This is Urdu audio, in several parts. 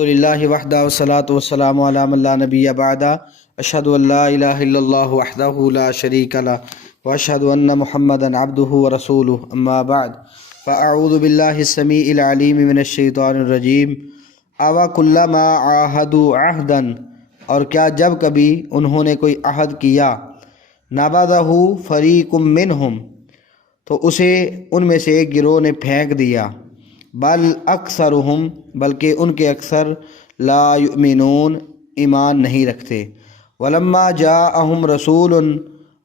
الحمدللہ وحدہ والصلاۃ والسلام علی من لا نبی بعدہ اشہد ان لا الہ الا اللہ وحدہ لا شریک لہ واشہد ان محمدا عبدہ ورسولہ اما بعد فاعوذ باللہ السمیع العلیم من الشیطان الرجیم اوکلما عاہدوا عہدا، اور کیا جب کبھی انہوں نے کوئی عہد کیا، نبذہ فریق منہم، تو اسے ان میں سے ایک گروہ نے پھینک دیا، بل اکثرہم، بلکہ ان کے اکثر، لا یؤمنون، ایمان نہیں رکھتے۔ ولما جاءہم رسول،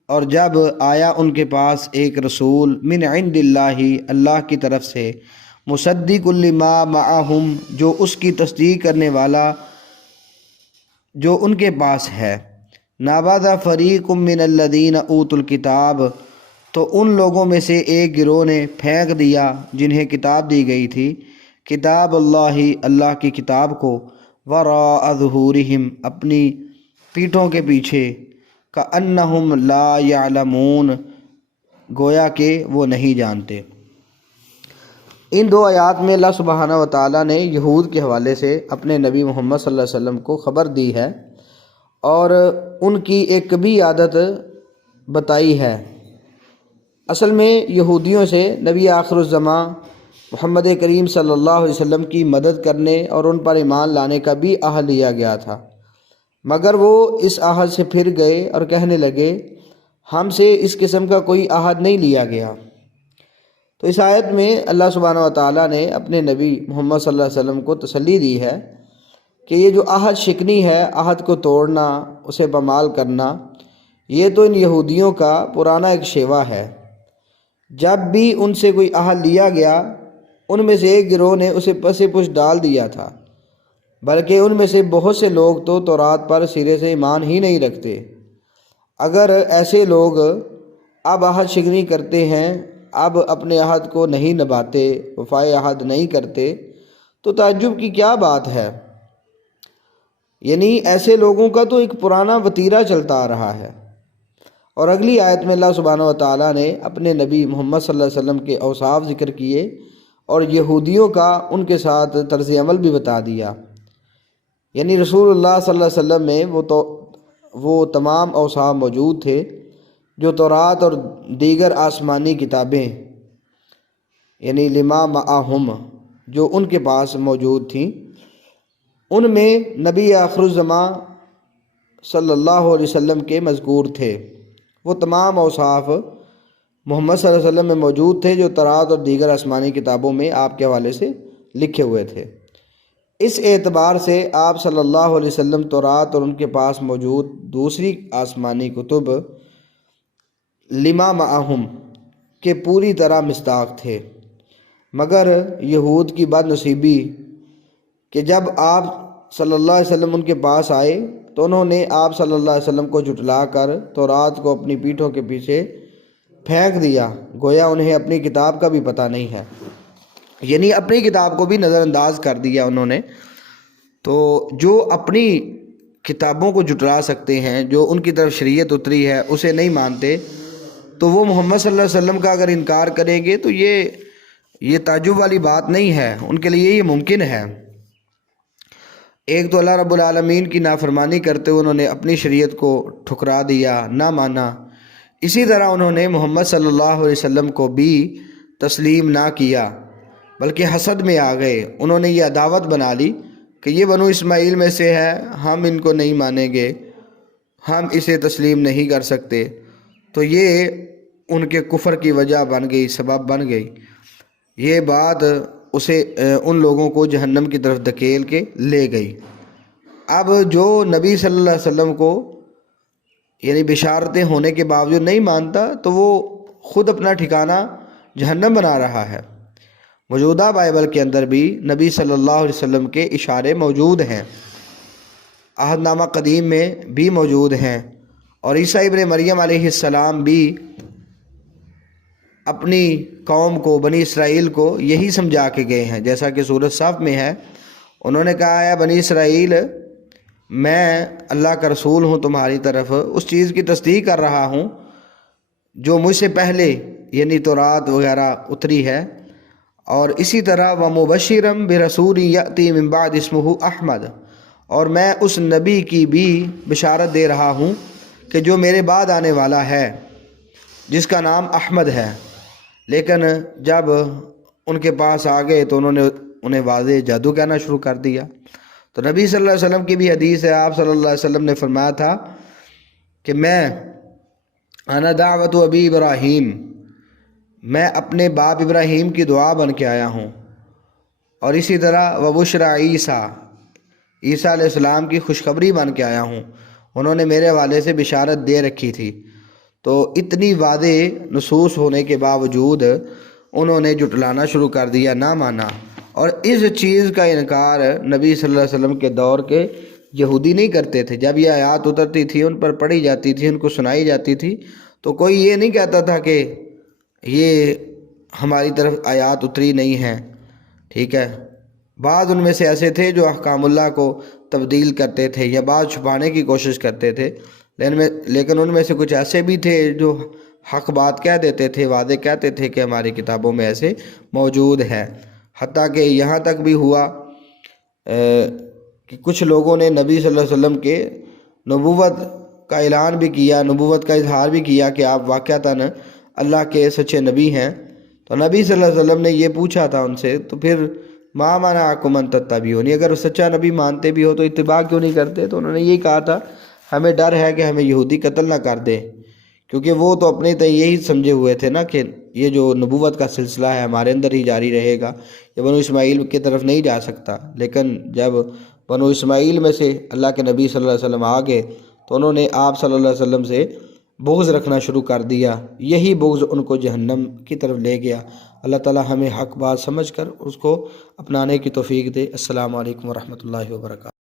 اور جب آیا ان کے پاس ایک رسول، من عند اللہ، اللہ کی طرف سے، مصدق لما معہم، جو اس کی تصدیق کرنے والا جو ان کے پاس ہے، نبذ فریق من الذین اوتوا الکتاب، تو ان لوگوں میں سے ایک گروہ نے پھینک دیا جنہیں کتاب دی گئی تھی، کتاب اللہ، اللہ کی کتاب کو، وراء ظہورہم، اپنی پیٹھوں کے پیچھے، کأنہم لا یعلمون، گویا کہ وہ نہیں جانتے۔ ان دو آیات میں اللہ سبحانہ و تعالیٰ نے یہود کے حوالے سے اپنے نبی محمد صلی اللہ علیہ وسلم کو خبر دی ہے اور ان کی ایک کبھی عادت بتائی ہے۔ اصل میں یہودیوں سے نبی آخر الزماں محمد کریم صلی اللہ علیہ وسلم کی مدد کرنے اور ان پر ایمان لانے کا بھی عہد لیا گیا تھا، مگر وہ اس عہد سے پھر گئے اور کہنے لگے ہم سے اس قسم کا کوئی عہد نہیں لیا گیا۔ تو اس آیت میں اللہ سبحانہ و تعالیٰ نے اپنے نبی محمد صلی اللہ علیہ وسلم کو تسلی دی ہے کہ یہ جو عہد شکنی ہے، عہد کو توڑنا، اسے پامال کرنا، یہ تو ان یہودیوں کا پرانا ایک شیوا ہے۔ جب بھی ان سے کوئی عہد لیا گیا، ان میں سے ایک گروہ نے اسے پس پش ڈال دیا تھا، بلکہ ان میں سے بہت سے لوگ تو تورات پر سرے سے ایمان ہی نہیں رکھتے۔ اگر ایسے لوگ اب عہد شکنی کرتے ہیں، اب اپنے عہد کو نہیں نبھاتے، وفائے عہد نہیں کرتے، تو تعجب کی کیا بات ہے؟ یعنی ایسے لوگوں کا تو ایک پرانا وتیرہ چلتا آ رہا ہے۔ اور اگلی آیت میں اللہ سبحانہ و تعالیٰ نے اپنے نبی محمد صلی اللہ علیہ وسلم کے اوصاف ذکر کیے اور یہودیوں کا ان کے ساتھ طرز عمل بھی بتا دیا۔ یعنی رسول اللہ صلی اللہ علیہ وسلم میں وہ تمام اوصاف موجود تھے جو تورات اور دیگر آسمانی کتابیں، یعنی لما معہم، جو ان کے پاس موجود تھیں، ان میں نبی آخر الزماں صلی اللہ علیہ وسلم کے مذکور تھے۔ وہ تمام اوصاف محمد صلی اللہ علیہ وسلم میں موجود تھے جو تورات اور دیگر آسمانی کتابوں میں آپ کے حوالے سے لکھے ہوئے تھے۔ اس اعتبار سے آپ صلی اللہ علیہ وسلم تورات اور ان کے پاس موجود دوسری آسمانی کتب لما معہم کے پوری طرح مصداق تھے، مگر یہود کی بد نصیبی کہ جب آپ صلی اللہ علیہ وسلم ان کے پاس آئے تو انہوں نے آپ صلی اللہ علیہ وسلم کو جھٹلا کر تورات کو اپنی پیٹھوں کے پیچھے پھینک دیا، گویا انہیں اپنی کتاب کا بھی پتہ نہیں ہے، یعنی اپنی کتاب کو بھی نظر انداز کر دیا انہوں نے۔ تو جو اپنی کتابوں کو جھٹلا سکتے ہیں، جو ان کی طرف شریعت اتری ہے اسے نہیں مانتے، تو وہ محمد صلی اللہ علیہ وسلم کا اگر انکار کریں گے تو یہ تعجب والی بات نہیں ہے، ان کے لیے یہ ممکن ہے۔ ایک تو اللہ رب العالمین کی نافرمانی کرتے ہوئے انہوں نے اپنی شریعت کو ٹھکرا دیا، نہ مانا، اسی طرح انہوں نے محمد صلی اللہ علیہ وسلم کو بھی تسلیم نہ کیا، بلکہ حسد میں آ گئے۔ انہوں نے یہ عداوت بنا لی کہ یہ بنو اسماعیل میں سے ہے، ہم ان کو نہیں مانیں گے، ہم اسے تسلیم نہیں کر سکتے۔ تو یہ ان کے کفر کی وجہ بن گئی، سبب بن گئی۔ یہ بات ان لوگوں کو جہنم کی طرف دھکیل کے لے گئی۔ اب جو نبی صلی اللہ علیہ وسلم کو یعنی بشارتیں ہونے کے باوجود نہیں مانتا، تو وہ خود اپنا ٹھکانہ جہنم بنا رہا ہے۔ موجودہ بائبل کے اندر بھی نبی صلی اللہ علیہ وسلم کے اشارے موجود ہیں، عہد نامہ قدیم میں بھی موجود ہیں، اور عیسیٰ ابن مریم علیہ السلام بھی اپنی قوم کو، بنی اسرائیل کو یہی سمجھا کے گئے ہیں، جیسا کہ سورۃ صف میں ہے۔ انہوں نے کہا ہے بنی اسرائیل، میں اللہ کا رسول ہوں تمہاری طرف، اس چیز کی تصدیق کر رہا ہوں جو مجھ سے پہلے یعنی تورات وغیرہ اتری ہے، اور اسی طرح ومبشرم برسول یأتی من بعد اسمہ احمد، اور میں اس نبی کی بھی بشارت دے رہا ہوں کہ جو میرے بعد آنے والا ہے جس کا نام احمد ہے۔ لیکن جب ان کے پاس آ گئے تو انہیں واضح جادو کہنا شروع کر دیا۔ تو نبی صلی اللہ علیہ وسلم کی بھی حدیث ہے، آپ صلی اللہ علیہ وسلم نے فرمایا تھا کہ انا دعوت ابی ابراہیم، میں اپنے باپ ابراہیم کی دعا بن کے آیا ہوں۔ اور اسی طرح وبشرا عیسیٰ، عیسیٰ علیہ السلام کی خوشخبری بن کے آیا ہوں، انہوں نے میرے حوالے سے بشارت دے رکھی تھی۔ تو اتنی واضح نصوص ہونے کے باوجود انہوں نے جھٹلانا شروع کر دیا، نہ مانا۔ اور اس چیز کا انکار نبی صلی اللہ علیہ وسلم کے دور کے یہودی نہیں کرتے تھے۔ جب یہ آیات اترتی تھی، ان پر پڑھی جاتی تھی، ان کو سنائی جاتی تھی، تو کوئی یہ نہیں کہتا تھا کہ یہ ہماری طرف آیات اتری نہیں ہیں، ٹھیک ہے۔ بعض ان میں سے ایسے تھے جو احکام اللہ کو تبدیل کرتے تھے یا بعض چھپانے کی کوشش کرتے تھے، لیکن ان میں سے کچھ ایسے بھی تھے جو حق بات کہہ دیتے تھے، واضح کہتے تھے کہ ہماری کتابوں میں ایسے موجود ہے۔ حتیٰ کہ یہاں تک بھی ہوا کہ کچھ لوگوں نے نبی صلی اللہ علیہ وسلم کے نبوت کا اعلان بھی کیا، نبوت کا اظہار بھی کیا کہ آپ واقعتاً اللہ کے سچے نبی ہیں۔ تو نبی صلی اللہ علیہ وسلم نے یہ پوچھا تھا ان سے، تو پھر ما منعکم ان تتبعونی، اگر سچا نبی مانتے بھی ہو تو اتباع کیوں نہیں کرتے؟ تو انہوں نے یہی کہا تھا ہمیں ڈر ہے کہ ہمیں یہودی قتل نہ کر دے، کیونکہ وہ تو اپنے تئیں یہی سمجھے ہوئے تھے نا کہ یہ جو نبوت کا سلسلہ ہے ہمارے اندر ہی جاری رہے گا، یہ بنو اسماعیل کی طرف نہیں جا سکتا۔ لیکن جب بنو اسماعیل میں سے اللہ کے نبی صلی اللہ علیہ وسلم آ گئے تو انہوں نے آپ صلی اللہ علیہ وسلم سے بغض رکھنا شروع کر دیا، یہی بغض ان کو جہنم کی طرف لے گیا۔ اللہ تعالی ہمیں حق بات سمجھ کر اس کو اپنانے کی توفیق دے۔ السلام علیکم ورحمۃ اللہ وبرکاتہ۔